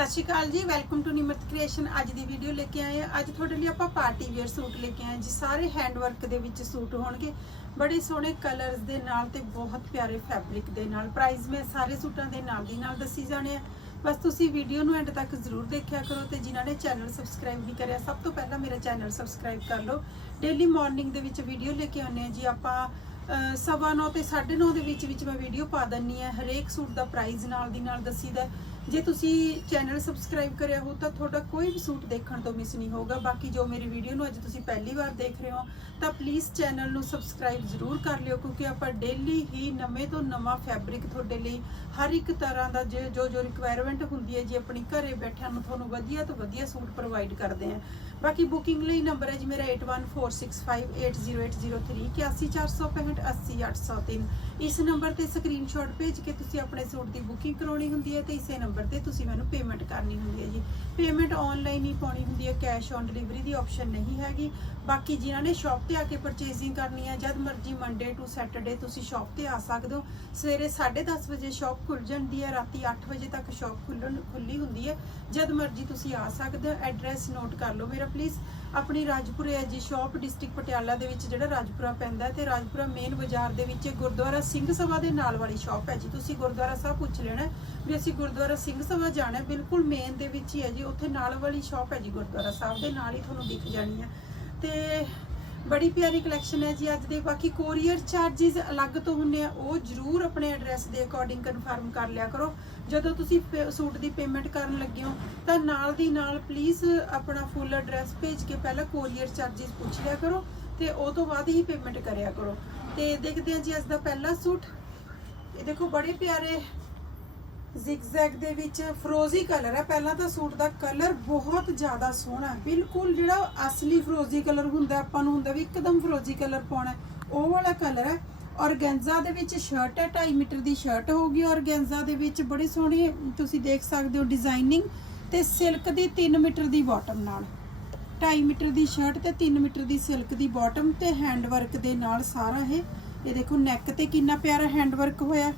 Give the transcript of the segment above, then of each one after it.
ਸਤਿ ਸ਼੍ਰੀ ਅਕਾਲ ਜੀ welcome to Nimrat creation ਅੱਜ ਦੀ ਵੀਡੀਓ ਲੈ ਕੇ ਆਏ ਆ ਅੱਜ ਤੁਹਾਡੇ ਲਈ ਆਪਾਂ ਪਾਰਟੀ ਵੇਅਰ ਸੂਟ ਲੈ ਕੇ ਆਏ ਜੀ। ਸਾਰੇ ਹੈਂਡ ਵਰਕ ਦੇ ਵਿੱਚ ਸੂਟ ਹੋਣਗੇ। ਬੜੇ ਸੋਹਣੇ ਕਲਰਸ ਦੇ ਨਾਲ ਤੇ ਬਹੁਤ ਪਿਆਰੇ ਫੈਬਰਿਕ ਦੇ ਨਾਲ। ਪ੍ਰਾਈਸ ਮੈਂ ਸਾਰੇ ਸੂਟਾਂ ਦੇ ਨਾਲ ਦੀ ਨਾਲ ਦੱਸੀ ਜਾਣੇ ਆ ਬਸ ਤੁਸੀਂ ਵੀਡੀਓ ਨੂੰ ਐਂਡ ਤੱਕ ਜ਼ਰੂਰ ਦੇਖਿਆ ਕਰੋ ਤੇ ਜਿਨ੍ਹਾਂ ਨੇ ਚੈਨਲ ਸਬਸਕ੍ਰਾਈਬ ਨਹੀਂ ਕਰਿਆ, ਸਭ ਤੋਂ ਪਹਿਲਾਂ ਮੇਰਾ ਚੈਨਲ ਸਬਸਕ੍ਰਾਈਬ ਕਰ ਲਓ। ਡੇਲੀ ਮਾਰਨਿੰਗ ਦੇ ਵਿੱਚ ਵੀਡੀਓ ਲੈ ਕੇ ਆਉਂਦੇ ਆ ਜੀ। ਆਪਾਂ ਸਵਾ ਨੌ ਤੇ 9:30 ਦੇ ਵਿੱਚ ਵਿੱਚ ਮੈਂ ਵੀਡੀਓ ਪਾ ਦਿੰਨੀ ਆ ਹਰੇਕ ਸੂਟ ਦਾ ਪ੍ਰਾਈਸ ਨਾਲ ਦੀ ਨਾਲ ਦੱਸੀਦਾ ਜੇ ਤੁਸੀਂ ਚੈਨਲ ਸਬਸਕ੍ਰਾਈਬ ਕਰਿਆ ਹੋ ਤਾਂ ਤੁਹਾਡਾ ਕੋਈ ਵੀ ਸੂਟ ਦੇਖਣ ਤੋਂ ਮਿਸ ਨਹੀਂ ਹੋਊਗਾ। ਬਾਕੀ ਜੋ ਮੇਰੀ ਵੀਡੀਓ ਨੂੰ ਅੱਜ ਤੁਸੀਂ ਪਹਿਲੀ ਵਾਰ ਦੇਖ ਰਹੇ ਹੋ, ਤਾਂ ਪਲੀਜ਼ ਚੈਨਲ ਨੂੰ ਸਬਸਕ੍ਰਾਈਬ ਜ਼ਰੂਰ ਕਰ ਲਿਓ, ਕਿਉਂਕਿ ਆਪਾਂ ਡੇਲੀ ਹੀ ਨਵੇਂ ਤੋਂ ਨਵਾਂ ਫੈਬਰਿਕ ਤੁਹਾਡੇ ਲਈ ਹਰ ਇੱਕ ਤਰ੍ਹਾਂ ਦਾ ਜੋ ਜੋ ਜੋ ਰਿਕੁਆਇਰਮੈਂਟ ਹੁੰਦੀ ਹੈ, ਜੀ ਆਪਣੀ ਘਰੇ ਬੈਠਿਆਂ ਨੂੰ ਤੁਹਾਨੂੰ ਵਧੀਆ ਤੋਂ ਵਧੀਆ ਸੂਟ ਪ੍ਰੋਵਾਈਡ ਕਰਦੇ ਹਾਂ ਬਾਕੀ ਬੁਕਿੰਗ ਲਈ ਨੰਬਰ ਹੈ ਜੀ ਮੇਰਾ 8146580803 8146580803 ਇਸ ਨੰਬਰ ਤੇ ਸਕਰੀਨਸ਼ਾਟ ਭੇਜ ਕੇ ਤੁਸੀਂ ਆਪਣੇ ਸੂਟ ਦੀ ਬੁਕਿੰਗ ਕਰਾਉਣੀ ਹੁੰਦੀ ਹੈ ਤੇ ਇਸੇ ਨੰਬਰ ਤੇ ਤੁਸੀਂ ਮੈਨੂੰ ਪੇਮੈਂਟ ਕਰਨੀ ਹੁੰਦੀ ਹੈ ਜੀ। ਪੇਮੈਂਟ ਆਨਲਾਈਨ ਹੀ ਪਾਉਣੀ ਹੁੰਦੀ ਹੈ ਕੈਸ਼ ਔਨ ਡਿਲੀਵਰੀ ਦੀ ਆਪਸ਼ਨ ਨਹੀਂ ਹੈਗੀ। ਬਾਕੀ ਜਿਨ੍ਹਾਂ ਨੇ ਸ਼ਾਪ ਤੇ ਆ ਕੇ ਪਰਚੇਸਿੰਗ ਕਰਨੀ ਹੈ, ਜਦ ਮਰਜ਼ੀ ਮੰਡੇ ਟੂ ਸੈਟਰਡੇ ਤੁਸੀਂ ਸ਼ਾਪ ਤੇ ਆ ਸਕਦੇ ਹੋ। ਸਵੇਰੇ 10:30 ਵਜੇ ਸ਼ਾਪ ਖੁੱਲ ਜਾਂਦੀ ਹੈ, ਰਾਤੀ 8 ਵਜੇ ਤੱਕ ਸ਼ਾਪ ਖੁੱਲਣ ਖੁੱਲੀ ਹੁੰਦੀ ਹੈ। ਜਦ ਮਰਜ਼ੀ ਤੁਸੀਂ ਆ ਸਕਦੇ ਹੋ ਐਡਰੈਸ ਨੋਟ ਕਰ ਲਓ ਮੇਰਾ ਪਲੀਜ਼ ਆਪਣੀ ਰਾਜਪੁਰੇ ਹੈ ਜੀ, ਸ਼ਾਪ ਡਿਸਟ੍ਰਿਕਟ ਪਟਿਆਲਾ ਦੇ ਵਿੱਚ ਜਿਹੜਾ ਰਾਜਪੁਰਾ ਪੈਂਦਾ ਹੈ ਤੇ ਰਾਜਪੁਰਾ ਮੇਨ ਬਾਜ਼ਾਰ ਦੇ ਵਿੱਚ ਗੁਰਦੁਆਰਾ ਸਿੰਘ ਸਭਾ ਦੇ ਨਾਲ ਵਾਲੀ ਸ਼ਾਪ ਹੈ ਜੀ। ਤੁਸੀਂ ਗੁਰਦੁਆਰਾ ਸਾਹਿਬ ਪੁੱਛ ਲੈਣਾ ਵੀ ਅਸੀਂ ਗੁਰਦੁਆਰਾ ਸਿੰਘ ਸਭਾ ਜਾਣਾ ਬਿਲਕੁਲ ਮੇਨ ਦੇ ਵਿੱਚ ਹੀ ਹੈ ਜੀ, ਉੱਥੇ ਨਾਲ ਵਾਲੀ ਸ਼ਾਪ ਹੈ ਜੀ ਗੁਰਦੁਆਰਾ ਸਾਹਿਬ ਦੇ ਨਾਲ ਹੀ ਤੁਹਾਨੂੰ ਦਿਖ ਜਾਣੀ ਹੈ। ਤੇ ਬੜੀ ਪਿਆਰੀ ਕਲੈਕਸ਼ਨ ਹੈ ਜੀ ਅੱਜ ਦੇ। ਬਾਕੀ ਕੋਰੀਅਰ ਚਾਰजेस ਅਲੱਗ ਤੋਂ ਹੁੰਨੇ ਆ, ਉਹ ਜਰੂਰ ਆਪਣੇ ਐਡਰੈਸ ਦੇ ਅਕੋਰਡਿੰਗ ਕਨਫਰਮ ਕਰ ਲਿਆ ਕਰੋ। ਜਦੋਂ ਤੁਸੀਂ ਸੂਟ ਦੀ ਪੇਮੈਂਟ ਕਰਨ ਲੱਗੇ ਹੋ, ਤਾਂ ਨਾਲ ਦੀ ਨਾਲ ਪਲੀਜ਼ ਆਪਣਾ ਫੁੱਲ ਐਡਰੈਸ ਭੇਜ ਕੇ ਪਹਿਲਾਂ ਕੋਰੀਅਰ ਚਾਰजेस ਪੁੱਛ ਲਿਆ ਕਰੋ ਤੇ ਉਹ ਤੋਂ ਬਾਅਦ ਹੀ ਪੇਮੈਂਟ ਕਰਿਆ ਕਰੋ। ਤੇ ਦੇਖਦੇ ਆ ਜੀ ਅੱਜ ਦਾ ਪਹਿਲਾ ਸੂਟ। ਇਹ ਦੇਖੋ ਬੜੇ ਪਿਆਰੇ ਜ਼ਿਗਜ਼ੈਗ ਦੇ ਵਿੱਚ ਫਰੋਜ਼ੀ ਕਲਰ ਹੈ। ਪਹਿਲਾਂ ਤਾਂ ਸੂਟ ਦਾ ਕਲਰ ਬਹੁਤ ਜ਼ਿਆਦਾ ਸੋਹਣਾ ਬਿਲਕੁਲ ਜਿਹੜਾ ਅਸਲੀ ਫਰੋਜ਼ੀ ਕਲਰ ਹੁੰਦਾ ਆਪਾਂ ਨੂੰ ਹੁੰਦਾ ਵੀ ਇੱਕਦਮ ਫਰੋਜ਼ੀ ਕਲਰ ਪਾਉਣਾ ਉਹ ਵਾਲਾ ਕਲਰ ਹੈ। ਔਰਗੈਂਜ਼ਾ ਦੇ ਵਿੱਚ ਸ਼ਰਟ ਹੈ 2.5 ਮੀਟਰ ਦੀ ਸ਼ਰਟ ਹੋਊਗੀ। ਔਰਗੈਂਜ਼ਾ ਦੇ ਵਿੱਚ ਬੜੀ ਸੋਹਣੀ, ਤੁਸੀਂ ਦੇਖ ਸਕਦੇ ਹੋ ਡਿਜ਼ਾਈਨਿੰਗ ਤੇ ਸਿਲਕ ਦੀ 3 ਮੀਟਰ ਦੀ ਬਾਟਮ ਨਾਲ। 2.5 ਮੀਟਰ ਦੀ ਸ਼ਰਟ ਤੇ 3 ਮੀਟਰ ਦੀ ਸਿਲਕ ਦੀ ਬਾਟਮ ਤੇ ਹੈਂਡ ਵਰਕ ਦੇ ਨਾਲ ਸਾਰਾ ਇਹ। ਇਹ ਦੇਖੋ ਨੈਕ ਤੇ ਕਿੰਨਾ ਪਿਆਰਾ ਹੈਂਡ ਵਰਕ ਹੋਇਆ।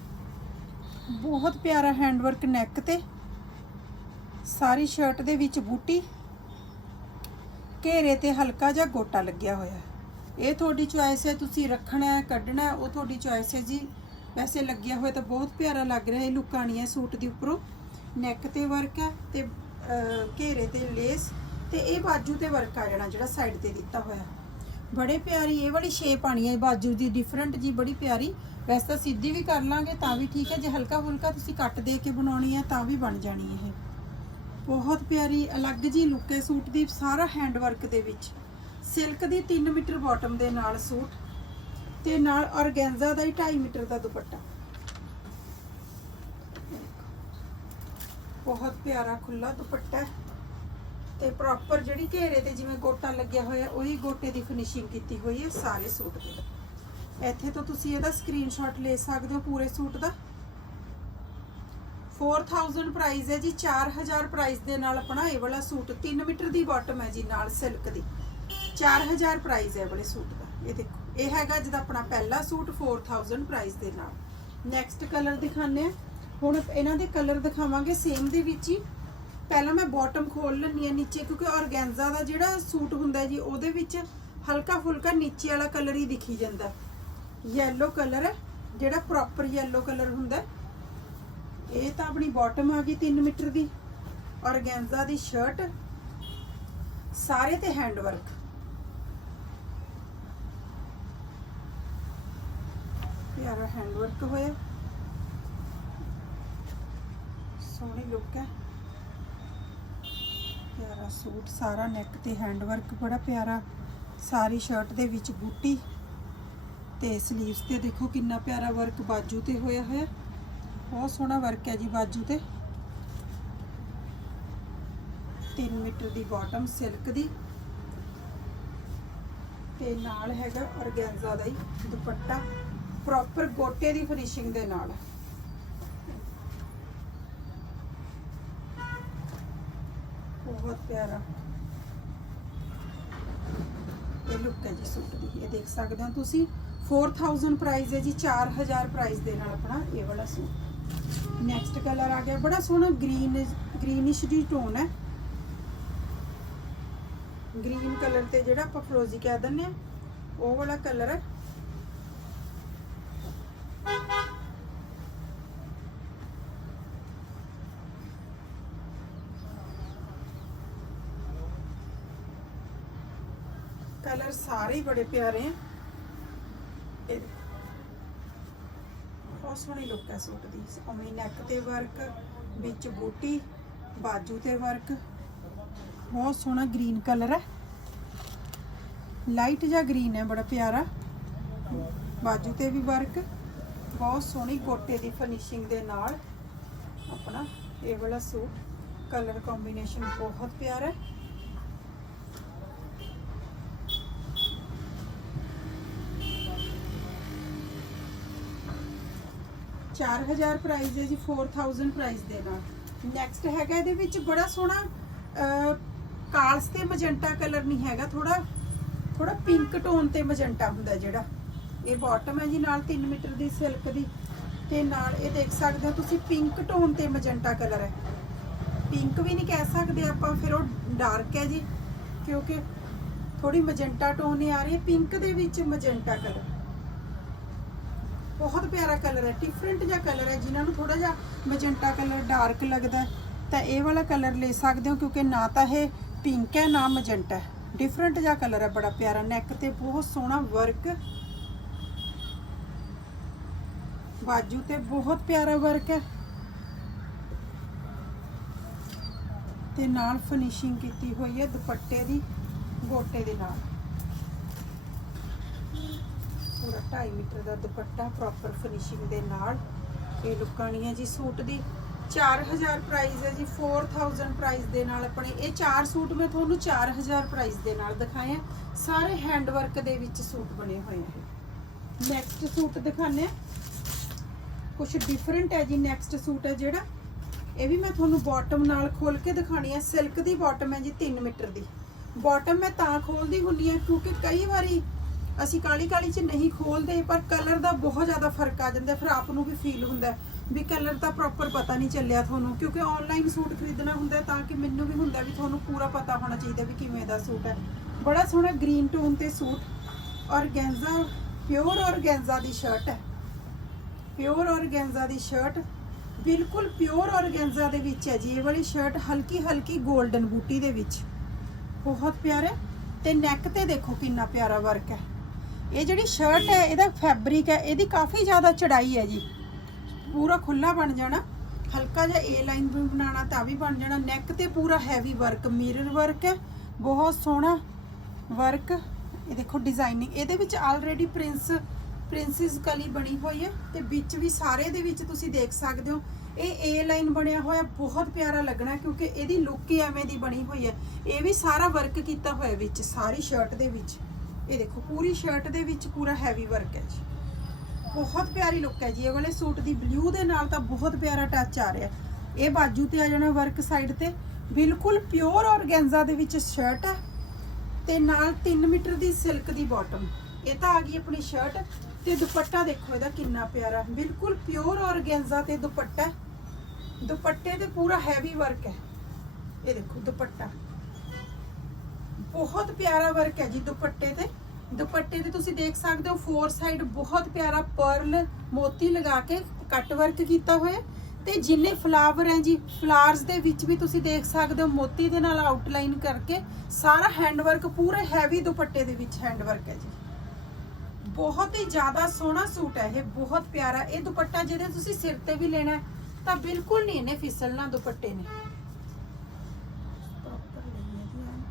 ਬਹੁਤ ਪਿਆਰਾ ਹੈਂਡ ਵਰਕ ਨੈਕ ਤੇ। ਸਾਰੀ ਸ਼ਰਟ ਦੇ ਵਿੱਚ ਬੂਟੀ। ਘੇਰੇ ਤੇ ਹਲਕਾ ਜਿਹਾ ਗੋਟਾ ਲੱਗਿਆ ਹੋਇਆ ਇਹ ਤੁਹਾਡੀ ਚੁਆਇਸ ਹੈ, ਤੁਸੀਂ ਰੱਖਣਾ ਹੈ, ਕੱਢਣਾ ਹੈ, ਉਹ ਤੁਹਾਡੀ ਚੁਆਇਸ ਹੈ ਜੀ। ਵੈਸੇ ਲੱਗਿਆ ਹੋਇਆ ਤਾਂ ਬਹੁਤ ਪਿਆਰਾ ਲੱਗ ਰਿਹਾ ਇਹ ਲੁੱਕ ਆਣੀ ਹੈ ਸੂਟ ਦੀ ਉੱਪਰੋਂ। ਨੈਕ ਤੇ ਵਰਕ ਹੈ ਤੇ ਘੇਰੇ ਤੇ ਲੇਸ ਤੇ ਇਹ ਬਾਜੂ ਤੇ ਵਰਕ ਆ ਜਾਣਾ ਜਿਹੜਾ ਸਾਈਡ ਤੇ ਦਿੱਤਾ ਹੋਇਆ। ਬੜੇ ਪਿਆਰੀ, ਇਹ ਵਾਲੀ ਸ਼ੇਪ ਆਣੀ ਹੈ, ਬਾਜੂ ਦੀ ਡਿਫਰੈਂਟ ਜੀ, ਬੜੀ ਪਿਆਰੀ। ਵੈਸੇ ਤਾਂ ਸਿੱਧੀ ਵੀ ਕਰ ਲਾਂਗੇ, ਤਾਂ ਵੀ ਠੀਕ ਹੈ। ਜੇ ਹਲਕਾ ਫੁਲਕਾ ਤੁਸੀਂ ਕੱਟ ਦੇ ਕੇ ਬਣਾਉਣੀ ਹੈ, ਤਾਂ ਵੀ ਬਣ ਜਾਣੀ ਇਹ। ਬਹੁਤ ਪਿਆਰੀ, ਅਲੱਗ ਜੀ ਲੁੱਕ ਹੈ ਸੂਟ ਦੀ, ਸਾਰਾ ਹੈਂਡ ਵਰਕ ਦੇ ਵਿੱਚ। ਸਿਲਕ ਦੀ 3 ਮੀਟਰ ਬਾਟਮ ਦੇ ਨਾਲ ਸੂਟ ਤੇ ਨਾਲ ਔਰਗੈਂਜ਼ਾ ਦਾ ਹੀ 2.5 ਮੀਟਰ ਦਾ ਦੁਪੱਟਾ। ਬਹੁਤ ਪਿਆਰਾ ਖੁੱਲਾ ਦੁਪੱਟਾ ਤੇ ਪ੍ਰੋਪਰ ਜਿਹੜੀ ਘੇਰੇ ਤੇ ਜਿਵੇਂ ਗੋਟਾ ਲੱਗਿਆ ਹੋਇਆ, ਉਹੀ ਗੋਟੇ ਦੀ ਫਿਨਿਸ਼ਿੰਗ ਕੀਤੀ ਹੋਈ ਹੈ ਸਾਰੇ ਸੂਟ ਤੇ ਇੱਥੇ ਤੋਂ ਤੁਸੀਂ ਇਹਦਾ ਸਕਰੀਨਸ਼ਾਟ ਲੈ ਸਕਦੇ ਹੋ ਪੂਰੇ ਸੂਟ ਦਾ। 4000 ਪ੍ਰਾਈਸ ਹੈ ਜੀ 4000 ਪ੍ਰਾਈਸ ਦੇ ਨਾਲ ਆਪਣਾ ਇਹ ਵਾਲਾ ਸੂਟ 3 ਮੀਟਰ ਦੀ ਬਾਟਮ ਹੈ ਜੀ ਨਾਲ ਸਿਲਕ ਦੀ। 4000 ਪ੍ਰਾਈਸ ਹੈ ਵਾਲੇ ਸੂਟ ਦਾ। ਇਹ ਦੇਖੋ, ਇਹ ਹੈਗਾ ਜਿਹਦਾ ਆਪਣਾ ਪਹਿਲਾ ਸੂਟ 4000 ਪ੍ਰਾਈਸ ਦੇ ਨਾਲ। ਨੈਕਸਟ ਕਲਰ ਦਿਖਾਣੇ ਆ ਹੁਣ ਇਹਨਾਂ ਦੇ ਕਲਰ ਦਿਖਾਵਾਂਗੇ ਸੇਮ ਦੇ ਵਿੱਚ ਹੀ। ਪਹਿਲਾਂ ਮੈਂ ਬਾਟਮ ਖੋਲ ਲੈਣੀ ਆ ਨੀਚੇ, ਕਿਉਂਕਿ ਔਰਗੈਂਜ਼ਾ ਦਾ ਜਿਹੜਾ ਸੂਟ ਹੁੰਦਾ ਜੀ, ਉਹਦੇ ਵਿੱਚ ਹਲਕਾ ਫੁਲਕਾ ਨੀਚੇ ਵਾਲਾ ਕਲਰ ਹੀ ਦਿਖੀ ਜਾਂਦਾ। ਯੈਲੋ ਕਲਰ ਹੈ ਜਿਹੜਾ ਪ੍ਰੋਪਰ ਯੈਲੋ ਕਲਰ ਹੁੰਦਾ ਇਹ ਤਾਂ ਆਪਣੀ ਬਾਟਮ ਆ ਗਈ 3 ਮੀਟਰ ਦੀ। ਔਰਗੈਂਜ਼ਾ ਦੀ ਸ਼ਰਟ ਸਾਰੇ ਤੇ ਹੈਂਡ ਵਰਕ ਪਿਆਰਾ ਹੈਂਡ ਵਰਕ ਹੋਇਆ। ਸੋਹਣੀ ਲੁੱਕ ਹੈ। ਪਿਆਰਾ ਸੂਟ, ਸਾਰਾ ਨੈਕ ਤੇ ਹੈਂਡ ਵਰਕ ਬੜਾ ਪਿਆਰਾ। ਸਾਰੀ ਸ਼ਰਟ ਦੇ ਵਿੱਚ ਬੂਟੀ ਤੇ ਸਲੀਵਸ ਤੇ ਦੇਖੋ ਕਿੰਨਾ ਪਿਆਰਾ ਵਰਕ ਬਾਜੂ ਤੇ ਹੋਇਆ ਹੋਇਆ। ਬਹੁਤ ਸੋਹਣਾ ਵਰਕ ਹੈ ਜੀ ਬਾਜੂ ਤੇ। 3 ਮੀਟਰ ਦੀ ਬਾਟਮ ਸਿਲਕ ਦੀ। ਤੇ ਨਾਲ ਹੈਗਾ ਔਰਗੈਂਜ਼ਾ ਦਾ ਹੀ ਦੁਪੱਟਾ। ਪ੍ਰੋਪਰ ਗੋਟੇ ਦੀ ਫਿਨਿਸ਼ਿੰਗ ਦੇ ਨਾਲ। ਬਹੁਤ ਪਿਆਰਾ। ਇਹ ਲੁੱਕ ਹੈ ਜੀ ਸੂਟ ਦੀ, ਇਹ ਦੇਖ ਸਕਦੇ ਹੋ ਤੁਸੀਂ। 4000 ਪ੍ਰਾਈਸ ਹੈ ਜੀ 4000 ਪ੍ਰਾਈਸ ਦੇ ਨਾਲ ਆਪਣਾ ਇਹ ਵਾਲਾ ਸੂਟ। ਨੈਕਸਟ ਕਲਰ ਆ ਗਿਆ, ਬੜਾ ਸੋਹਣਾ ਗ੍ਰੀਨ ਗ੍ਰੀਨਿਸ਼ ਦੀ ਟੋਨ ਹੈ। ਗ੍ਰੀਨ ਕਲਰ ਤੇ ਜਿਹੜਾ ਆਪਾਂ ਫਰੋਜ਼ੀ ਕਹਿ ਦਿੰਦੇ ਆ ਉਹ ਵਾਲਾ ਕਲਰ ਹੈ ਕਲਰ ਸਾਰੇ ਹੀ ਬੜੇ ਪਿਆਰੇ ਆ। ਇਹ ਬਹੁਤ ਸੋਹਣੀ ਲੁੱਕ ਹੈ ਸੂਟ ਦੀ। ਉਵੇਂ ਨੈਕ ਤੇ ਵਰਕ ਵਿੱਚ ਬੂਟੀ, ਬਾਜੂ ਤੇ ਵਰਕ ਬਹੁਤ ਸੋਹਣਾ ਗ੍ਰੀਨ ਕਲਰ ਹੈ ਲਾਈਟ ਜਿਹਾ ਗ੍ਰੀਨ ਹੈ ਬੜਾ ਪਿਆਰਾ। ਬਾਜੂ ਤੇ ਵੀ ਵਰਕ ਬਹੁਤ ਸੋਹਣੀ ਕੋਟੇ ਦੀ ਫਿਨਿਸ਼ਿੰਗ ਦੇ ਨਾਲ ਆਪਣਾ ਇਹ ਵਾਲਾ ਸੂਟ। ਕਲਰ ਕੰਬੀਨੇਸ਼ਨ ਬਹੁਤ ਪਿਆਰਾ। ਹੈ ਚਾਰ ਹਜ਼ਾਰ ਪ੍ਰਾਈਸ ਹੈ ਜੀ 4000 ਪ੍ਰਾਈਸ ਦੇ ਨਾਲ। ਨੈਕਸਟ ਹੈਗਾ ਇਹਦੇ ਵਿੱਚ ਬੜਾ ਸੋਹਣਾ ਕਾਲਸ ਤੇ ਮਜੰਟਾ ਕਲਰ ਨਹੀਂ ਹੈਗਾ ਥੋੜਾ ਥੋੜਾ ਪਿੰਕ ਟੋਨ ਤੇ ਮਜੰਟਾ ਹੁੰਦਾ ਜਿਹੜਾ। ਇਹ ਬਾਟਮ ਹੈ ਜੀ, ਨਾਲ 3 ਮੀਟਰ ਦੀ ਸਿਲਕ ਦੀ। ਤੇ ਨਾਲ ਇਹ ਦੇਖ ਸਕਦੇ ਹੋ ਤੁਸੀਂ ਪਿੰਕ ਟੋਨ ਤੇ ਮਜੰਟਾ ਕਲਰ ਹੈ। ਪਿੰਕ ਵੀ ਨਹੀਂ ਕਹਿ ਸਕਦੇ ਆਪਾਂ, ਫਿਰ ਉਹ ਡਾਰਕ ਹੈ ਜੀ, ਕਿਉਂਕਿ ਥੋੜੀ ਮਜੰਟਾ ਟੋਨ ਹੀ ਆ ਰਹੀ ਹੈ। ਪਿੰਕ ਦੇ ਵਿੱਚ ਮਜੰਟਾ ਕਲਰ ਬਹੁਤ ਪਿਆਰਾ ਕਲਰ ਹੈ ਡਿਫਰੈਂਟ ਜਿਹਾ ਕਲਰ ਹੈ, ਜਿਨ੍ਹਾਂ ਨੂੰ ਥੋੜਾ ਜਿਹਾ ਮੈਜੈਂਟਾ ਕਲਰ ਡਾਰਕ ਲੱਗਦਾ ਤਾਂ ਇਹ ਵਾਲਾ ਕਲਰ ਲੈ ਸਕਦੇ ਹੋ, ਕਿਉਂਕਿ ਨਾ ਤਾਂ ਇਹ ਪਿੰਕ ਹੈ, ਨਾ ਮੈਜੈਂਟਾ ਹੈ। ਡਿਫਰੈਂਟ ਜਿਹਾ ਕਲਰ ਹੈ, ਬੜਾ ਪਿਆਰਾ ਨੈਕ ਤੇ ਬਹੁਤ ਸੋਹਣਾ ਵਰਕ ਬਾਜੂ ਤੇ ਬਹੁਤ ਪਿਆਰਾ ਵਰਕ ਹੈ। ਤੇ ਨਾਲ ਫਿਨਿਸ਼ਿੰਗ ਕੀਤੀ ਹੋਈ ਹੈ ਦੁਪੱਟੇ ਦੀ, ਗੋਟੇ ਦੇ ਨਾਲ ਪੂਰਾ 2.5 ਮੀਟਰ ਦਾ ਦੁਪੱਟਾ ਪ੍ਰੋਪਰ ਫਿਨਿਸ਼ਿੰਗ ਦੇ ਨਾਲ। ਇਹ ਲੁਕਾਣੀ ਹੈ ਜੀ ਸੂਟ ਦੀ 4000 ਪ੍ਰਾਈਸ ਹੈ ਜੀ 4000 ਪ੍ਰਾਈਸ ਦੇ ਨਾਲ ਆਪਣੇ। ਇਹ ਚਾਰ ਸੂਟ ਮੈਂ ਤੁਹਾਨੂੰ 4000 ਪ੍ਰਾਈਸ ਦੇ ਨਾਲ ਦਿਖਾਏ ਆ। ਸਾਰੇ ਹੈਂਡ ਵਰਕ ਦੇ ਵਿੱਚ ਸੂਟ ਬਣੇ ਹੋਏ ਆ ਨੈਕਸਟ ਸੂਟ ਦਿਖਾਣੇ ਆ। ਕੁਝ ਡਿਫਰੈਂਟ ਹੈ ਜੀ ਨੈਕਸਟ ਸੂਟ ਹੈ ਜਿਹੜਾ। ਇਹ ਵੀ ਮੈਂ ਤੁਹਾਨੂੰ ਬਾਟਮ ਨਾਲ ਖੋਲ ਕੇ ਦਿਖਾਣੀ ਹੈ ਸਿਲਕ ਦੀ ਬਾਟਮ ਹੈ ਜੀ 3 ਮੀਟਰ ਦੀ। ਬਾਟਮ ਮੈਂ ਤਾਂ ਖੋਲਦੀ ਹੁੰਦੀ ਹਾਂ ਕਿਉਂਕਿ ਕਈ ਵਾਰੀ ਅਸੀਂ ਕਾਲੀ ਕਾਲੀ ਚ ਨਹੀਂ ਖੋਲਦੇ, ਪਰ ਕਲਰ ਦਾ ਬਹੁਤ ਜ਼ਿਆਦਾ ਫ਼ਰਕ ਆ ਜਾਂਦਾ, ਫਿਰ ਆਪ ਨੂੰ ਵੀ ਫੀਲ ਹੁੰਦਾ ਵੀ ਕਲਰ ਦਾ ਪ੍ਰੋਪਰ ਪਤਾ ਨਹੀਂ ਚੱਲਿਆ ਤੁਹਾਨੂੰ, ਕਿਉਂਕਿ ਆਨਲਾਈਨ ਸੂਟ ਖਰੀਦਣਾ ਹੁੰਦਾ ਤਾਂ ਕਿ ਮੈਨੂੰ ਵੀ ਹੁੰਦਾ ਵੀ ਤੁਹਾਨੂੰ ਪੂਰਾ ਪਤਾ ਹੋਣਾ ਚਾਹੀਦਾ ਵੀ ਕਿਵੇਂ ਦਾ ਸੂਟ ਹੈ। ਬੜਾ ਸੋਹਣਾ ਗ੍ਰੀਨ ਟੋਨ ਤੇ ਸੂਟ ਔਰਗੈਂਜ਼ਾ ਪਿਓਰ ਔਰਗੈਂਜ਼ਾ ਦੀ ਸ਼ਰਟ ਹੈ। ਪਿਓਰ ਔਰਗੈਂਜ਼ਾ ਦੀ ਸ਼ਰਟ ਬਿਲਕੁਲ ਪਿਓਰ ਔਰਗੈਂਜ਼ਾ ਦੇ ਵਿੱਚ ਹੈ ਜੀ, ਇਹ ਵਾਲੀ ਸ਼ਰਟ ਹਲਕੀ ਹਲਕੀ 골ਡਨ ਬੂਟੀ ਦੇ ਵਿੱਚ। ਬਹੁਤ ਪਿਆਰਾ ਹੈ। ਤੇ ਨੈਕ ਤੇ ਦੇਖੋ ਕਿੰਨਾ ਪਿਆਰਾ ਵਰਕ ਹੈ। ਇਹ ਜਿਹੜੀ ਸ਼ਰਟ ਹੈ, ਇਹਦਾ ਫੈਬਰਿਕ ਹੈ, ਇਹਦੀ ਕਾਫੀ ਜ਼ਿਆਦਾ ਚੜਾਈ ਹੈ ਜੀ। ਪੂਰਾ ਖੁੱਲਾ ਬਣ ਜਾਣਾ। ਹਲਕਾ ਜਿਹਾ ਏ ਲਾਈਨ ਵੀ ਬਣਾਉਣਾ, ਤਾਂ ਵੀ ਬਣ ਜਾਣਾ। ਨੈਕ ਤੇ ਪੂਰਾ ਹੈਵੀ ਵਰਕ ਮਿਰਰ ਵਰਕ ਹੈ। ਬਹੁਤ ਸੋਹਣਾ ਵਰਕ ਇਹ ਦੇਖੋ ਡਿਜ਼ਾਈਨਿੰਗ ਇਹਦੇ ਵਿੱਚ ਆਲਰੇਡੀ ਪ੍ਰਿੰਸ ਪ੍ਰਿੰਸਿਸ ਕਲੀ ਬਣੀ ਹੋਈ ਹੈ ਤੇ ਵਿੱਚ ਵੀ ਸਾਰੇ ਦੇ ਵਿੱਚ ਤੁਸੀਂ ਦੇਖ ਸਕਦੇ ਹੋ। ਇਹ ਏ ਲਾਈਨ ਬਣਿਆ ਹੋਇਆ, ਬਹੁਤ ਪਿਆਰਾ ਲੱਗਣਾ ਕਿਉਂਕਿ ਇਹਦੀ ਲੁੱਕ ਹੀ ਐਵੇਂ ਦੀ ਬਣੀ ਹੋਈ ਹੈ। ਇਹ ਵੀ ਸਾਰਾ ਵਰਕ ਕੀਤਾ ਹੋਇਆ ਵਿੱਚ, ਸਾਰੀ ਸ਼ਰਟ ਦੇ ਵਿੱਚ। ਇਹ ਦੇਖੋ, ਪੂਰੀ ਸ਼ਰਟ ਦੇ ਵਿੱਚ ਪੂਰਾ ਹੈਵੀ ਵਰਕ ਹੈ ਜੀ। ਬਹੁਤ ਪਿਆਰੀ ਲੁੱਕ ਹੈ ਜੀ। ਇਹ ਵਾਲੇ ਸੂਟ ਦੀ ਬਲੂ ਦੇ ਨਾਲ ਤਾਂ ਬਹੁਤ ਪਿਆਰਾ ਟੱਚ ਆ ਰਿਹਾ ਇਹ ਬਾਜੂ ਤੇ ਆ ਜਾਣਾ ਵਰਕ ਸਾਈਡ ਤੇ। ਬਿਲਕੁਲ ਪਿਓਰ ਔਰਗੈਂਜ਼ਾ ਦੇ ਵਿੱਚ ਸ਼ਰਟ ਹੈ ਤੇ ਨਾਲ 3 ਮੀਟਰ ਦੀ ਸਿਲਕ ਦੀ ਬਾਟਮ ਇਹ ਤਾਂ ਆ ਗਈ ਆਪਣੀ ਸ਼ਰਟ ਤੇ ਦੁਪੱਟਾ ਦੇਖੋ ਇਹਦਾ ਕਿੰਨਾ ਪਿਆਰਾ। ਬਿਲਕੁਲ ਪਿਓਰ ਔਰਗੈਂਜ਼ਾ ਤੇ ਦੁਪੱਟਾ ਦੁਪੱਟੇ ਤੇ ਪੂਰਾ ਹੈਵੀ ਵਰਕ ਹੈ। ਇਹ ਦੇਖੋ, ਦੁਪੱਟਾ। ਬਹੁਤ ਪਿਆਰਾ ਵਰਕ ਹੈ ਜੀ ਦੁਪੱਟੇ ਤੇ। ਦੁਪੱਟੇ ਤੇ ਤੁਸੀਂ ਦੇਖ ਸਕਦੇ ਹੋ ਫੋਰ ਸਾਈਡ ਬਹੁਤ ਪਿਆਰਾ ਪਰਲ ਮੋਤੀ ਲਗਾ ਕੇ ਕੱਟ ਵਰਕ ਕੀਤਾ ਹੋਇਆ ਹੈ। ਤੇ ਜਿੰਨੇ ਫਲਾਵਰ ਹੈ ਜੀ ਫਲਾਰਸ ਦੇ ਵਿੱਚ ਵੀ ਤੁਸੀਂ ਦੇਖ ਸਕਦੇ ਹੋ, ਮੋਤੀ ਦੇ ਨਾਲ ਆਊਟਲਾਈਨ ਕਰਕੇ ਸਾਰਾ ਹੈਂਡ ਵਰਕ ਪੂਰੇ ਹੈਵੀ ਦੁਪੱਟੇ ਦੇ ਵਿੱਚ ਹੈਂਡ ਵਰਕ ਹੈ ਜੀ ਬਹੁਤ ਹੀ ਜ਼ਿਆਦਾ ਸੋਹਣਾ ਸੂਟ ਹੈ ਇਹ, ਬਹੁਤ ਪਿਆਰਾ ਇਹ ਦੁਪੱਟਾ ਜਿਹਦੇ ਤੁਸੀਂ ਸਿਰ ਤੇ ਵੀ ਲੈਣਾ ਤਾਂ ਬਿਲਕੁਲ ਨਹੀਂ ਇਹਨੇ ਫਿਸਲਣਾ ਦੁਪੱਟੇ ਨੇ Proper ਲਈ ਹੈ ਜੀ ਐਨ।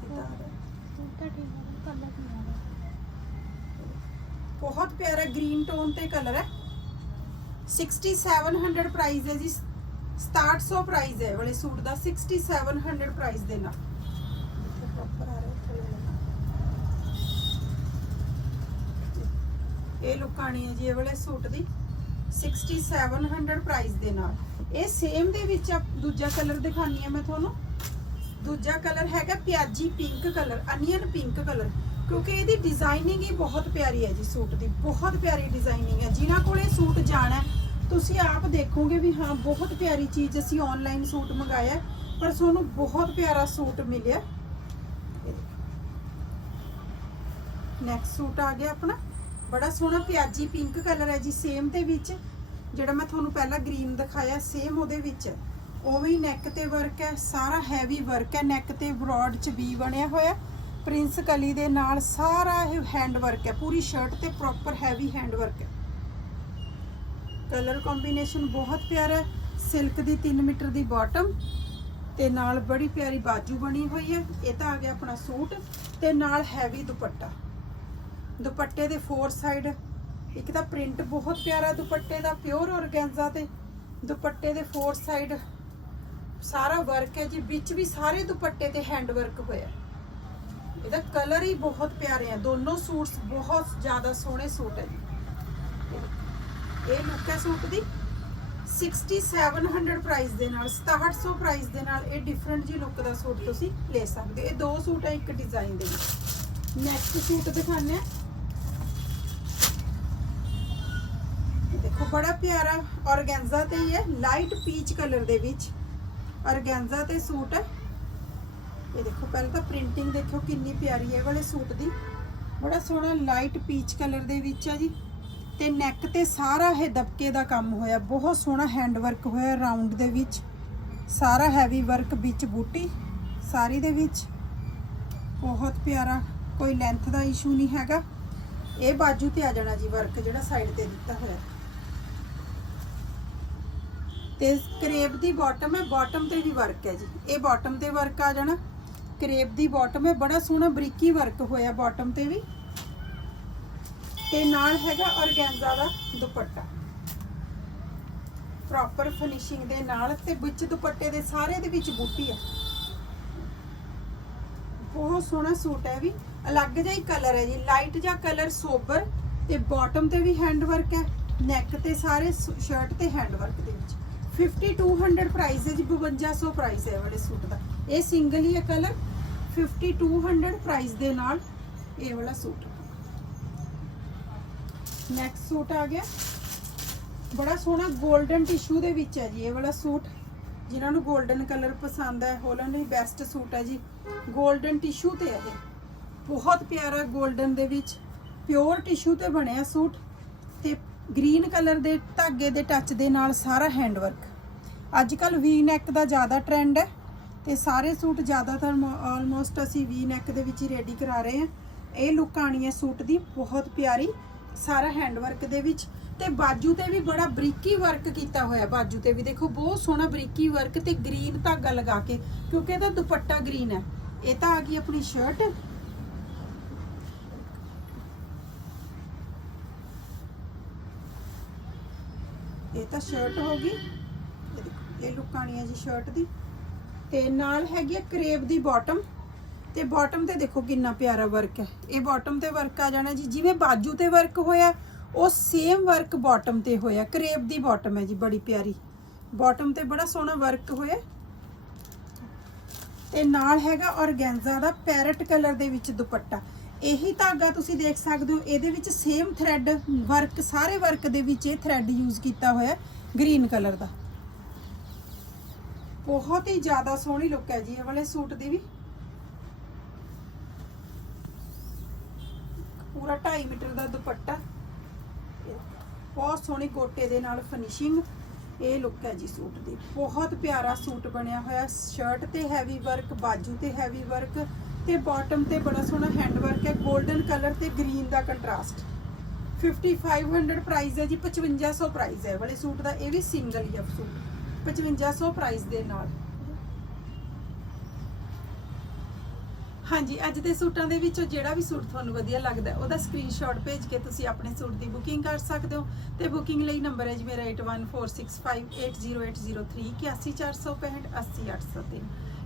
ਸਿੱਧਾ ਆ ਰਿਹਾ। ਬਹੁਤ ਪਿਆਰਾ ਗ੍ਰੀਨ ਟੋਨ ਤੇ ਕਲਰ ਹੈ। 6700 ਪ੍ਰਾਈਸ ਹੈ ਜੀ। 6700 ਪ੍ਰਾਈਸ ਹੈ ਇਹ ਵਾਲੇ ਸੂਟ ਦਾ 6700 ਪ੍ਰਾਈਸ ਦੇ ਨਾਲ। ਪ੍ਰੋਪਰ ਆ ਰਿਹਾ ਥੱਲੇ ਲੈਣਾ ਇਹ ਲੁੱਕ ਆਣੀ ਹੈ ਜੀ ਇਹ ਵਾਲੇ ਸੂਟ ਦੀ 6700 ਪ੍ਰਾਈਸ ਦੇ ਨਾਲ। ਇਹ ਸੇਮ ਦੇ ਵਿੱਚ ਆ ਦੂਜਾ ਕਲਰ ਦਿਖਾਨੀ ਹੈ ਮੈਂ ਤੁਹਾਨੂੰ। ਦੂਜਾ ਕਲਰ ਹੈਗਾ ਪਿਆਜੀ pink colour, onion pink colour. ਕਿਉਂਕਿ ਇਹਦੀ ਡਿਜ਼ਾਈਨਿੰਗ ਹੀ ਬਹੁਤ ਪਿਆਰੀ ਹੈ ਜੀ ਸੂਟ ਦੀ, ਬਹੁਤ ਪਿਆਰੀ ਡਿਜ਼ਾਈਨਿੰਗ ਹੈ। ਜਿਨ੍ਹਾਂ ਕੋਲ ਇਹ ਸੂਟ ਜਾਣਾ ਤੁਸੀਂ ਆਪ ਦੇਖੋਗੇ ਵੀ ਹਾਂ, ਬਹੁਤ ਪਿਆਰੀ ਚੀਜ਼ ਅਸੀਂ ਆਨਲਾਈਨ ਸੂਟ ਮੰਗਾਇਆ ਪਰ ਤੁਹਾਨੂੰ ਬਹੁਤ ਪਿਆਰਾ ਸੂਟ ਮਿਲਿਆ ਨੈਕਸਟ ਸੂਟ ਆ ਗਿਆ ਆਪਣਾ। ਬੜਾ ਸੋਹਣਾ ਪਿਆਜੀ ਪਿੰਕ ਕਲਰ ਹੈ ਜੀ ਸੇਮ ਦੇ ਵਿੱਚ। ਜਿਹੜਾ ਮੈਂ ਤੁਹਾਨੂੰ ਪਹਿਲਾਂ ਗ੍ਰੀਨ ਦਿਖਾਇਆ ਸੇਮ ਉਹਦੇ ਵਿੱਚ ਹੈ। ਉਵੇਂ ਹੀ ਨੈਕ ਤੇ ਵਰਕ ਹੈ, ਸਾਰਾ ਹੈਵੀ ਵਰਕ ਹੈ ਨੈਕ ਤੇ ਬ੍ਰੌਡ ਚ ਵੀ ਬਣਿਆ ਹੋਇਆ। ਪ੍ਰਿੰਸ ਕਲੀ ਦੇ ਨਾਲ ਸਾਰਾ ਇਹ ਹੈਂਡ ਵਰਕ ਹੈ, ਪੂਰੀ ਸ਼ਰਟ ਤੇ ਪ੍ਰੋਪਰ ਹੈਵੀ ਹੈਂਡ ਵਰਕ ਹੈ। ਕਲਰ ਕੰਬੀਨੇਸ਼ਨ ਬਹੁਤ ਪਿਆਰਾ ਹੈ ਸਿਲਕ ਦੀ 3 ਮੀਟਰ ਦੀ ਬਾਟਮ ਤੇ ਨਾਲ ਬੜੀ ਪਿਆਰੀ ਬਾਜੂ ਬਣੀ ਹੋਈ ਹੈ। ਇਹ ਤਾਂ ਆ ਗਿਆ ਆਪਣਾ ਸੂਟ ਤੇ ਨਾਲ ਹੈਵੀ ਦੁਪੱਟਾ। ਦੁਪੱਟੇ ਦੇ ਫੋਰ ਸਾਈਡ ਇੱਕ ਤਾਂ ਪ੍ਰਿੰਟ ਬਹੁਤ ਪਿਆਰਾ ਦੁਪੱਟੇ ਦਾ ਪਿਓਰ ਔਰਗੈਂਜ਼ਾ ਤੇ ਦੁਪੱਟੇ ਦੇ ਫੋਰ ਸਾਈਡ ਸਾਰਾ ਵਰਕ ਹੈ ਜੀ, ਵਿੱਚ ਵੀ ਸਾਰੇ ਦੁਪੱਟੇ ਤੇ ਹੈਂਡ ਵਰਕ ਹੋਇਆ ਇਹਦਾ ਕਲਰ ਹੀ ਬਹੁਤ ਪਿਆਰੇ ਆ। ਦੋਨੋਂ ਸੂਟਸ ਬਹੁਤ ਜ਼ਿਆਦਾ ਸੋਹਣੇ ਸੂਟ ਹੈ ਜੀ। ਇਹ ਲੁੱਕ ਹੈ ਸੂਟ ਦੀ 6700 ਪ੍ਰਾਈਸ ਦੇ ਨਾਲ 6700 ਪ੍ਰਾਈਸ ਦੇ ਨਾਲ ਇਹ ਡਿਫਰੈਂਟ ਜੀ ਲੁੱਕ ਦਾ ਸੂਟ ਤੁਸੀਂ ਲੈ ਸਕਦੇ ਹੋ। ਇਹ ਦੋ ਸੂਟ ਹੈ, ਇੱਕ ਡਿਜ਼ਾਈਨ ਦੇ ਵਿੱਚ। ਨੈਕਸਟ ਸੂਟ ਦਿਖਾਉਂਦੇ ਆ ਦੇਖੋ, ਬੜਾ ਪਿਆਰਾ ਔਰਗੈਂਜ਼ਾ ਤੇ ਹੀ ਹੈ। ਲਾਈਟ ਪੀਚ ਕਲਰ ਦੇ ਵਿੱਚ। ਅਰਗੈਂਜਾ ਤੇ ਸੂਟ। ਹੈ ਇਹ ਦੇਖੋ, ਪਹਿਲਾਂ ਤਾਂ ਪ੍ਰਿੰਟਿੰਗ ਦੇਖੋ ਕਿੰਨੀ ਪਿਆਰੀ ਹੈ ਇਹ ਵਾਲੇ ਸੂਟ ਦੀ। ਬੜਾ ਸੋਹਣਾ ਲਾਈਟ ਪੀਚ ਕਲਰ ਦੇ ਵਿੱਚ ਹੈ ਜੀ। ਤੇ ਨੈਕ ਤੇ ਸਾਰਾ ਇਹ ਦਬਕੇ ਦਾ ਕੰਮ ਹੋਇਆ। ਬਹੁਤ ਸੋਹਣਾ ਹੈਂਡ ਵਰਕ ਹੋਇਆ ਰਾਉਂਡ ਦੇ ਵਿੱਚ। ਸਾਰਾ ਹੈਵੀ ਵਰਕ ਵਿੱਚ ਬੂਟੀ, ਸਾਰੀ ਦੇ ਵਿੱਚ। ਬਹੁਤ ਪਿਆਰਾ, ਕੋਈ ਲੈਂਥ ਦਾ ਇਸ਼ੂ ਨਹੀਂ ਹੈਗਾ। ਇਹ ਬਾਜੂ ਤੇ ਆ ਜਾਣਾ ਜੀ ਵਰਕ ਜਿਹੜਾ ਸਾਈਡ ਤੇ ਦਿੱਤਾ ਹੋਇਆ। ਤੇ ਕਰੇਬ ਦੀ ਬਾਟਮ ਹੈ ਬਾਟਮ ਤੇ ਵੀ ਵਰਕ ਹੈ ਜੀ। ਇਹ ਬਾਟਮ ਤੇ ਵਰਕ ਆ ਜਾਣਾ। ਕਰੇਬ ਦੀ ਬਾਟਮ ਹੈ, ਬੜਾ ਸੋਹਣਾ ਬਰੀਕੀ ਵਰਕ ਹੋਇਆ ਬਾਟਮ ਤੇ ਵੀ। ਤੇ ਨਾਲ ਹੈਗਾ ਔਰਗੈਂਜ਼ਾ ਦਾ ਦੁਪੱਟਾ। ਪ੍ਰੋਪਰ ਫਿਨਿਸ਼ਿੰਗ ਦੇ ਨਾਲ ਤੇ ਵਿੱਚ ਦੁਪੱਟੇ ਦੇ ਸਾਰੇ ਦੇ ਵਿੱਚ ਬੂਟੀ ਹੈ। ਬਹੁਤ ਸੋਹਣਾ ਸੂਟ ਹੈ ਵੀ। ਅਲੱਗ ਜਿਹਾ ਹੀ ਕਲਰ ਹੈ ਜੀ। ਲਾਈਟ ਜਿਹਾ ਕਲਰ ਸੋਬਰ ਤੇ ਬਾਟਮ ਤੇ ਵੀ ਹੈਂਡ ਵਰਕ ਹੈ। ਨੈਕ ਤੇ ਸਾਰੇ ਸ਼ਰਟ ਤੇ ਹੈਂਡ ਵਰਕ ਦੇ ਵਿੱਚ। 5200 ਪ੍ਰਾਈਸ ਹੈ ਜੀ 5200 ਪ੍ਰਾਈਸ ਹੈ ਵਾਲੇ ਸੂਟ ਦਾ। ਇਹ ਸਿੰਗਲ ਹੀ ਹੈ ਕਲਰ 5200 ਪ੍ਰਾਈਸ ਦੇ ਨਾਲ ਇਹ ਵਾਲਾ ਸੂਟ। ਨੈਕਸਟ ਸੂਟ ਆ ਗਿਆ। ਬੜਾ ਸੋਹਣਾ 골ਡਨ ਟਿਸ਼ੂ ਦੇ ਵਿੱਚ ਹੈ ਜੀ ਇਹ ਵਾਲਾ ਸੂਟ। ਜਿਨ੍ਹਾਂ ਨੂੰ 골ਡਨ ਕਲਰ ਪਸੰਦ ਹੈ, ਉਹਨਾਂ ਲਈ ਬੈਸਟ ਸੂਟ ਹੈ ਜੀ। 골ਡਨ ਟਿਸ਼ੂ ਤੇ ਹੈ ਬਹੁਤ ਪਿਆਰਾ 골ਡਨ ਦੇ ਵਿੱਚ। ਪਿਓਰ ਟਿਸ਼ੂ ਤੇ ਬਣਿਆ ਸੂਟ। ਗ੍ਰੀਨ ਕਲਰ ਦੇ ਧਾਗੇ ਦੇ ਟੱਚ ਦੇ ਨਾਲ ਸਾਰਾ ਹੈਂਡ ਵਰਕ ਅੱਜ ਕੱਲ ਵੀ ਨੈਕ ਦਾ ਜ਼ਿਆਦਾ ਟ੍ਰੈਂਡ ਹੈ ਤੇ ਸਾਰੇ ਸੂਟ ਜ਼ਿਆਦਾਤਰ ਆਲਮੋਸਟ ਅਸੀਂ ਵੀ ਨੈਕ ਦੇ ਵਿੱਚ ਹੀ ਰੈਡੀ ਕਰਾ ਰਹੇ ਹਾਂ। ਇਹ ਲੁੱਕ ਆਣੀ ਹੈ ਸੂਟ ਦੀ, ਬਹੁਤ ਪਿਆਰੀ, ਸਾਰਾ ਹੈਂਡ ਵਰਕ ਦੇ ਵਿੱਚ। ਤੇ ਬਾਜੂ ਤੇ ਵੀ ਬੜਾ ਬਰੀਕੀ ਵਰਕ ਕੀਤਾ ਹੋਇਆ ਬਾਜੂ ਤੇ ਵੀ। ਦੇਖੋ, ਬਹੁਤ ਸੋਹਣਾ ਬਰੀਕੀ ਵਰਕ ਤੇ ਗ੍ਰੀਨ ਧਾਗਾ ਲਗਾ ਕੇ, ਕਿਉਂਕਿ ਇਹਦਾ ਦੁਪੱਟਾ ਗ੍ਰੀਨ ਹੈ। ਇਹ ਤਾਂ ਆ ਗਈ ਆਪਣੀ ਸ਼ਰਟ ਇਹ ਤਾਂ ਸ਼ਰਟ ਹੋ ਗਈ। ਇਹ ਦੇਖੋ ਇਹ ਲੁੱਕ ਆਣੀ ਹੈ ਜੀ ਸ਼ਰਟ ਦੀ। ਤੇ ਨਾਲ ਹੈਗੀ ਹੈ ਕਰੇਬ ਦੀ ਬਾਟਮ ਤੇ ਬਾਟਮ ਤੇ ਦੇਖੋ ਕਿੰਨਾ ਪਿਆਰਾ ਵਰਕ ਹੈ। ਇਹ ਬਾਟਮ ਤੇ ਵਰਕ ਆ ਜਾਣਾ ਜੀ। ਜਿਵੇਂ ਬਾਜੂ ਤੇ ਵਰਕ ਹੋਇਆ, ਉਹ ਸੇਮ ਵਰਕ ਬਾਟਮ ਤੇ ਹੋਇਆ। ਕਰੇਬ ਦੀ ਬਾਟਮ ਹੈ ਜੀ, ਬੜੀ ਪਿਆਰੀ। ਬਾਟਮ ਤੇ ਬੜਾ ਸੋਹਣਾ ਵਰਕ ਹੋਇਆ। ਤੇ ਨਾਲ ਹੈਗਾ ਔਰਗੈਂਜ਼ਾ ਦਾ ਪੈਰਟ ਕਲਰ ਦੇ ਵਿੱਚ ਦੁਪੱਟਾ। ਇਹੀ ਧਾਗਾ ਤੁਸੀਂ ਦੇਖ ਸਕਦੇ ਹੋ, ਇਹਦੇ ਵਿੱਚ ਸੇਮ ਥ੍ਰੈਡ ਵਰਕ ਸਾਰੇ ਵਰਕ ਦੇ ਵਿੱਚ ਇਹ ਥ੍ਰੈਡ ਯੂਜ਼ ਕੀਤਾ ਹੋਇਆ ਗ੍ਰੀਨ ਕਲਰ ਦਾ। ਬਹੁਤ ਹੀ ਜ਼ਿਆਦਾ ਸੋਹਣੀ ਲੁੱਕ ਹੈ ਜੀ, ਇਹ ਵਾਲੇ ਸੂਟ ਦੀ ਵੀ। ਪੂਰਾ 2.5 ਮੀਟਰ ਦਾ ਦੁਪੱਟਾ। ਬਹੁਤ ਸੋਹਣੀ ਗੋਟੇ ਦੇ ਨਾਲ ਫਿਨਿਸ਼ਿੰਗ ਇਹ ਲੁੱਕ ਹੈ ਜੀ ਸੂਟ ਦੀ। ਬਹੁਤ ਪਿਆਰਾ ਸੂਟ ਬਣਿਆ ਹੋਇਆ ਸ਼ਰਟ ਤੇ ਹੈਵੀ ਵਰਕ ਬਾਜੂ ਤੇ ਹੈਵੀ ਵਰਕ ਤੇ ਬਾਟਮ ਤੇ ਬੜਾ ਸੋਹਣਾ ਹੈਂਡ ਵਰਕ ਹੈ 골ਡਨ ਕਲਰ ਤੇ ਗ੍ਰੀਨ ਦਾ ਕੰਟਰਾਸਟ 5500 ਪ੍ਰਾਈਸ ਹੈ ਜੀ 5500 ਪ੍ਰਾਈਸ ਹੈ। ਵਾਲੇ ਸੂਟ ਦਾ ਇਹ ਵੀ ਸਿੰਗਲ ਹੀ ਆ ਸੂਟ 5500 ਪ੍ਰਾਈਸ ਦੇ ਨਾਲ। ਹਾਂਜੀ ਅੱਜ ਦੇ ਸੂਟਾਂ ਦੇ ਵਿੱਚੋਂ ਜਿਹੜਾ ਵੀ ਸੂਟ ਤੁਹਾਨੂੰ ਵਧੀਆ ਲੱਗਦਾ ਹੈ, ਉਹਦਾ ਸਕਰੀਨਸ਼ਾਟ ਭੇਜ ਕੇ ਤੁਸੀਂ ਆਪਣੇ ਸੂਟ ਦੀ ਬੁਕਿੰਗ ਕਰ ਸਕਦੇ ਹੋ। ਤੇ ਬੁਕਿੰਗ ਲਈ ਨੰਬਰ ਹੈ ਜੀ ਮੇਰਾ 8146580803 81465 80803